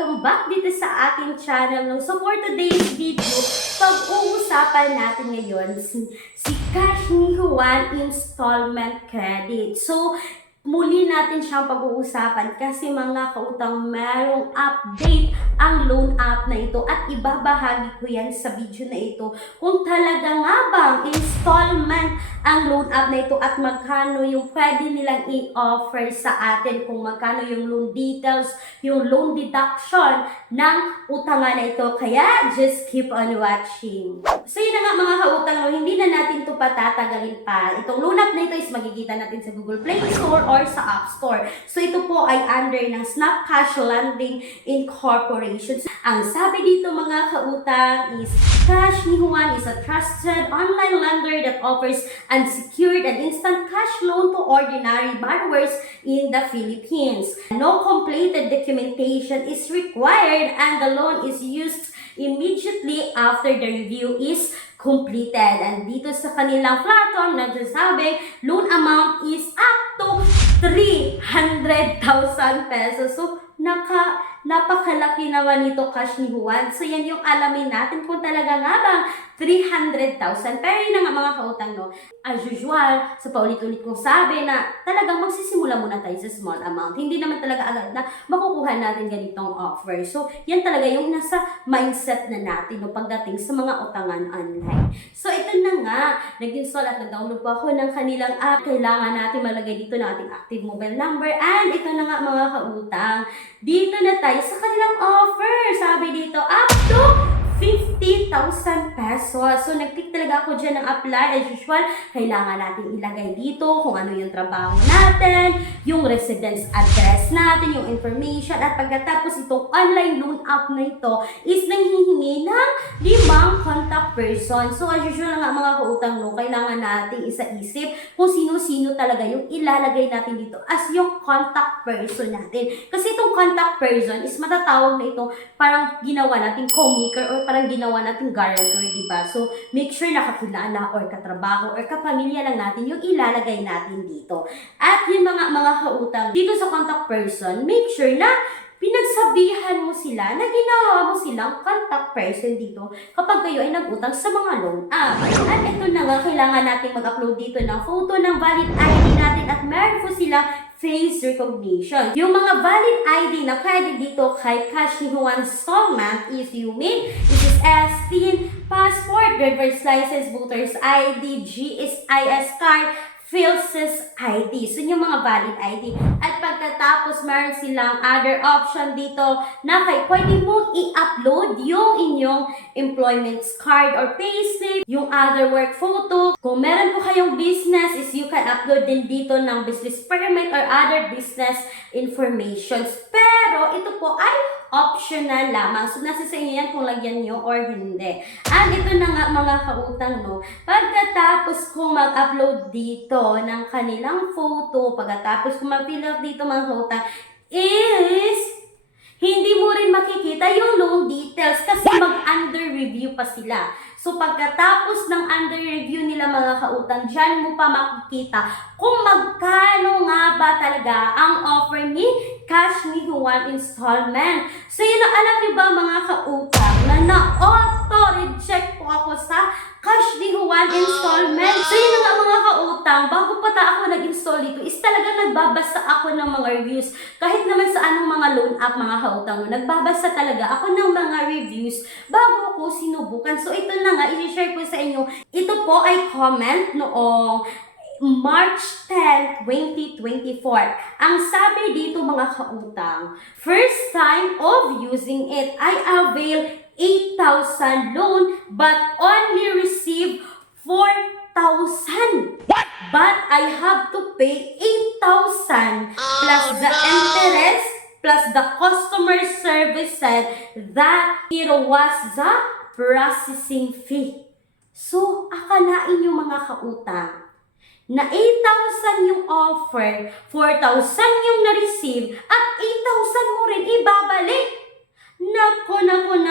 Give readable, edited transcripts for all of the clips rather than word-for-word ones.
welcome back dito sa ating channel. So for today's video, pag-uusapan natin ngayon si Cash ni Juan Installment Credit. So muli natin siyang pag-uusapan kasi mga kautang, merong update ang loan app na ito at ibabahagi ko yan sa video na ito kung talaga nga bang installment ang loan app na ito at magkano yung pwede nilang i-offer sa atin, kung magkano yung loan details, yung loan deduction ng utangan na ito. Kaya just keep on watching. So yun na nga mga kautang, hindi na natin ito patatagalin pa. Itong loan app na ito is makikita natin sa Google Play Store or sa App Store. So ito po ay under ng Snap Cash Lending Incorporated. Ang sabi dito mga kautang is, Cash ni Juan is a trusted online lender that offers unsecured and instant cash loan to ordinary borrowers in the Philippines. No completed documentation is required and the loan is used immediately after the review is completed. And dito sa kanilang platform, nagsasabi, loan amount is up to 300,000 pesos. So, napakalaki naman nito, Cash ni Juan. So, yan yung alamin natin kung talaga nga bang 300,000. Pero yun na nga mga kautang, no? As usual, sa paulit-ulit kong sabi na talagang magsisimula muna tayo sa small amount. Hindi naman talaga agad na makukuha natin ganitong offer. So, yan talaga yung nasa mindset na natin no, pagdating sa mga utangan online. So, ito na nga. Nag-install at nag-download po ako ng kanilang app. Kailangan natin malagay dito ng ating active mobile number. And ito na nga mga kautang. Dito na tayo sa kanilang offer. Sabi dito, up to 50,000 pesos. So, nag-click talaga ako dyan ng apply. As usual, kailangan natin ilagay dito kung ano yung trabaho natin, yung residence address natin, yung information. At pagkatapos itong online loan app na ito is nanghihingi ng 5 contact person. So, as usual nga mga kautang, no, kailangan natin isa-isip kung sino-sino talaga yung ilalagay natin dito as yung contact person natin. Kasi itong contact person is matatawag na ito parang ginawa natin co-maker or parang ginawa natin guarantor, diba? So, make sure nakakilala or katrabaho or kapamilya lang natin yung ilalagay natin dito. At yung mga kautang, dito sa contact person, make sure na pinagsabihan mo sila na ginawa mo silang contact person dito kapag kayo ay nag-utang sa mga loan app. At ito na nga, kailangan natin mag-upload dito ng photo ng valid ID natin at meron po silang face recognition. Yung mga valid ID na pwede dito kay Cash ni Juan Installment is yung main, SSS, TIN, passport, driver's license, voter's ID, GSIS card, PhilSys ID. So, yung mga valid ID. At pagkatapos, meron silang other option dito na pwede mong i-upload yung inyong employment card or payslip, yung other work photo. Kung meron po kayong business, is you can upload din dito ng business permit or other business informations. Pero, ito po ay optional lamang. So, nasa sa inyo yan kung lagyan nyo or hindi. And ito na nga mga kautang, no? Pagkatapos kung mag-upload dito ng kanilang photo, pagkatapos kung mag-fill out dito mga kautang, is hindi mo rin makikita yung loan details kasi mag-under review pa sila. So, pagkatapos ng under review nila mga kautang, dyan mo pa makikita kung magkano nga ba talaga ang offer ni Cash ni Juan Installment. So, yun ang alam niyo ba mga kautang na na-auto-reject po ako sa Cash ni Juan Installment. So, yun nga mga kautang, bago pa ako nag-install dito, is talaga nagbabasa ako ng mga reviews. Kahit naman sa anong mga loan app mga kautang, nagbabasa talaga ako ng mga reviews bago ako sinubukan. So, ito na nga, i-share ko sa inyo. Ito po ay comment noong March 10, 2024. Ang sabi dito mga kautang, first time of using it, I avail 8,000 loan but only receive 4,000. But I have to pay 8,000 plus the interest plus the customer services that it was the processing fee. So, akalain yung mga kautang na 8,000 yung offer, 4,000 yung na-receive, at 8,000 mo rin ibabalik. Nako naman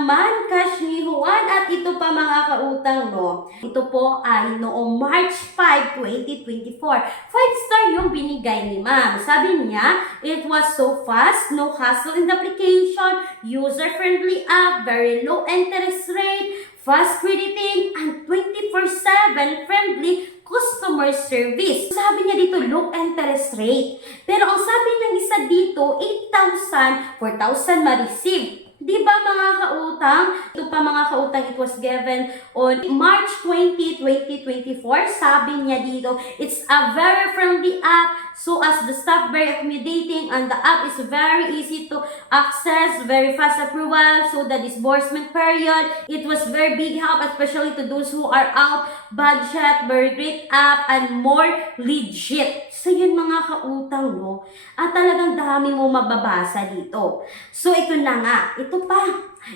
naman, cash ni Juan. At ito pa mga kautang, no? Ito po ay noong March 5, 2024. 5-star yung binigay ni ma'am. Sabi niya, it was so fast, no hassle in the application, user-friendly app, very low interest rate, fast crediting, and 24/7 friendly customer service. Sabi niya dito, low interest rate. Pero ang sabi ng isa dito, 8,000, 4,000 ma-receive. Di ba mga kautang? Ito pa mga kautang, it was given on March 20, 2024. Sabi niya dito, it's a very friendly app, so as the staff very accommodating, and the app is very easy to access, very fast approval, so the disbursement period, it was very big help, especially to those who are out budget, very great app, and more legit. So yun mga kautang, no? At talagang dami mo mababasa dito. So ito na nga, ito pa.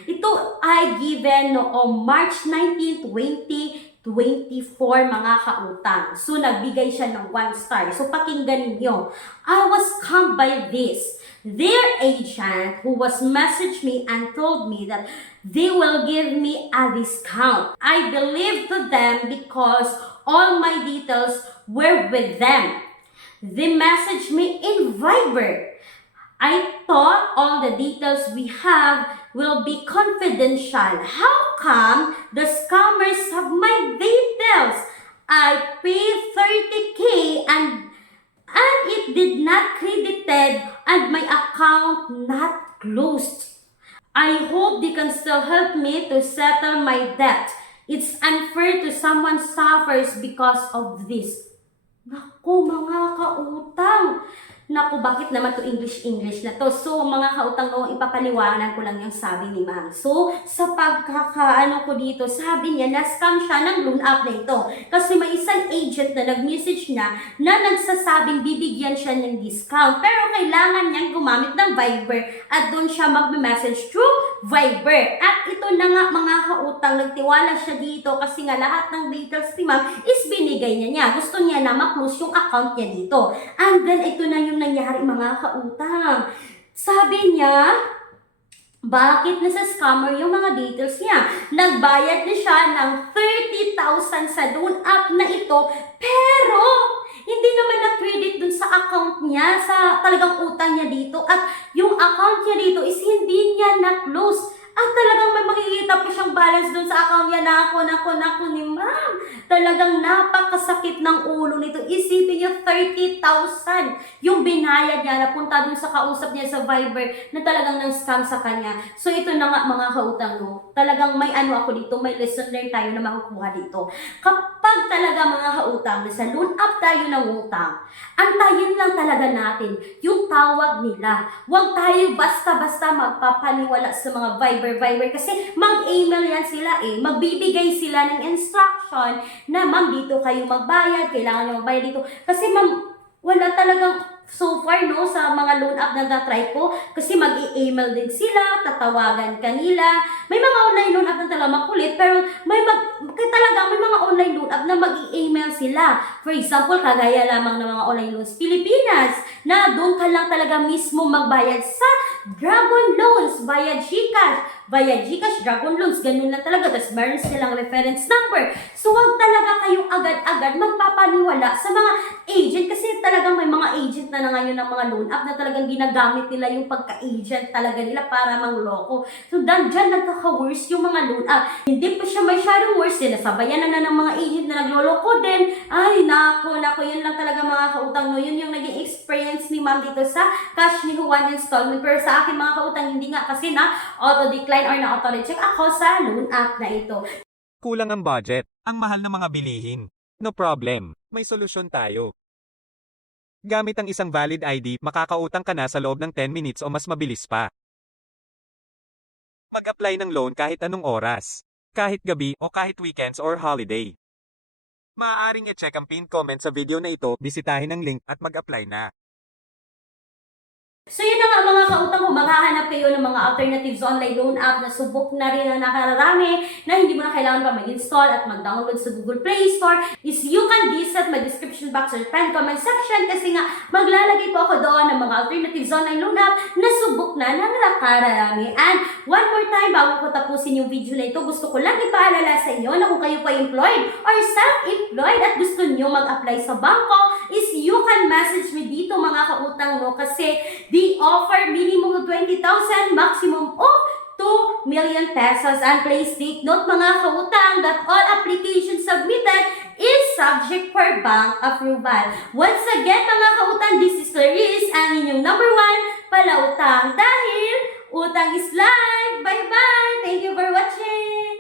Ito ay given noong March 19, 2024 mga kautang. So nagbigay siya ng 1 star. So pakinggan niyo. I was scammed by this. Their agent who was messaged me and told me that they will give me a discount. I believed to them because all my details were with them. They messaged me in Viber. I thought all the details we have will be confidential. How come the scammers have my details? I paid 30K and it did not credited and my account not closed. I hope they can still help me to settle my debt. It's unfair to someone suffers because of this. Naku, mga kautang! Naku, bakit naman to English na to? So, mga kautang, ipapaliwanag ko lang yung sabi ni ma'am. So, sa pagkakaano ko dito, sabi niya, na-scam siya ng loan app na ito. Kasi may isang agent na nag-message niya na nagsasabing bibigyan siya ng discount. Pero kailangan niyang gumamit ng Viber at doon siya mag-message through Viber. At ito na nga mga kautang, nagtiwala siya dito kasi nga lahat ng details ni ma'am is binigay niya. Gusto niya na ma-close yung account niya dito. And then, ito na yung nangyari mga kautang. Sabi niya, bakit nasa scammer yung mga details niya? Nagbayad na siya ng 30,000 sa loan app na ito, pero hindi naman na-credit dun sa account niya, sa talagang utang niya dito. At yung account niya dito is hindi niya na-close. At talagang may makikita po siyang balance dun sa account niya. Naku ni ma'am. Talagang napakasakit ng ulo nito. Isipin niyo 30,000 yung binayad niya, napunta dun sa kausap niya sa Viber na talagang nang-scam sa kanya. So ito na nga mga kautang, no? Talagang may ano ako dito, may lesson learned tayo na makukuha dito. Kapag talaga mga kautang, nasa loan up tayo ng utang, antayin lang talaga natin yung tawag nila. Huwag tayo basta-basta magpapaniwala sa mga Viber kasi mag-email yan sila magbibigay sila ng instruction na ma'am dito kayo magbayad, kailangan nyo magbayad dito. Kasi ma'am, wala talagang so far no sa mga loan app na na-try ko kasi mag-i-email din sila, tatawagan kanila. May mga online loan app na talaga makulit pero may mga online loan app na mag-i-email sila. For example, kagaya lamang ng mga online loans Pilipinas na doon ka lang talaga mismo magbayad sa Dragon Loans via GCash, Dragon Loans, ganun lang talaga. Tapos meron silang reference number. So, wag talaga kayong agad-agad magpapaniwala sa mga agent kasi talagang may mga agent na ngayon ng mga loan app na talagang ginagamit nila yung pagka-agent talaga nila para mangloko. So, dyan nagkaka-worse yung mga loan app. Hindi pa siya masyadong worse. Sinasabayan na ng mga agent na nagloloko din. Ay, nako, yun lang talaga mga kautang. No, yun yung naging experience ni ma'am dito sa Cash ni Juan installment. Pero sa akin mga kautang, hindi nga kasi na auto-decline or na auto-reject ako sa loan app na ito. Kulang ang budget, ang mahal ng mga bilihin. No problem, may solusyon tayo. Gamit ang isang valid ID, makakautang ka na sa loob ng 10 minutes o mas mabilis pa. Mag-apply ng loan kahit anong oras, kahit gabi o kahit weekends or holiday. Maaaring i-check ang pinned comment sa video na ito, bisitahin ang link at mag-apply na. So yun na nga mga kautang, kung maghahanap kayo ng mga alternatives online loan app na subok na rin na nakararami na hindi mo na kailangan pa mag-install at mag-download sa Google Play Store, is you can visit my description box or pen comment section kasi nga maglalagay po ako doon ng mga alternatives online loan app na subok na ng nakararami. And one more time, bago ko tapusin yung video na ito, gusto ko lang ipaalala sa inyo na kung kayo pa employed or self-employed at gusto nyo mag-apply sa bangko, is you can message me dito mga kautang, no? Kasi they offer minimum of 20,000, maximum of 2 million pesos. And please take note mga kautang that all applications submitted is subject for bank approval. Once again mga kautang, this is Clarice, ang inyong number 1 palautang dahil utang is life. Bye-bye! Thank you for watching!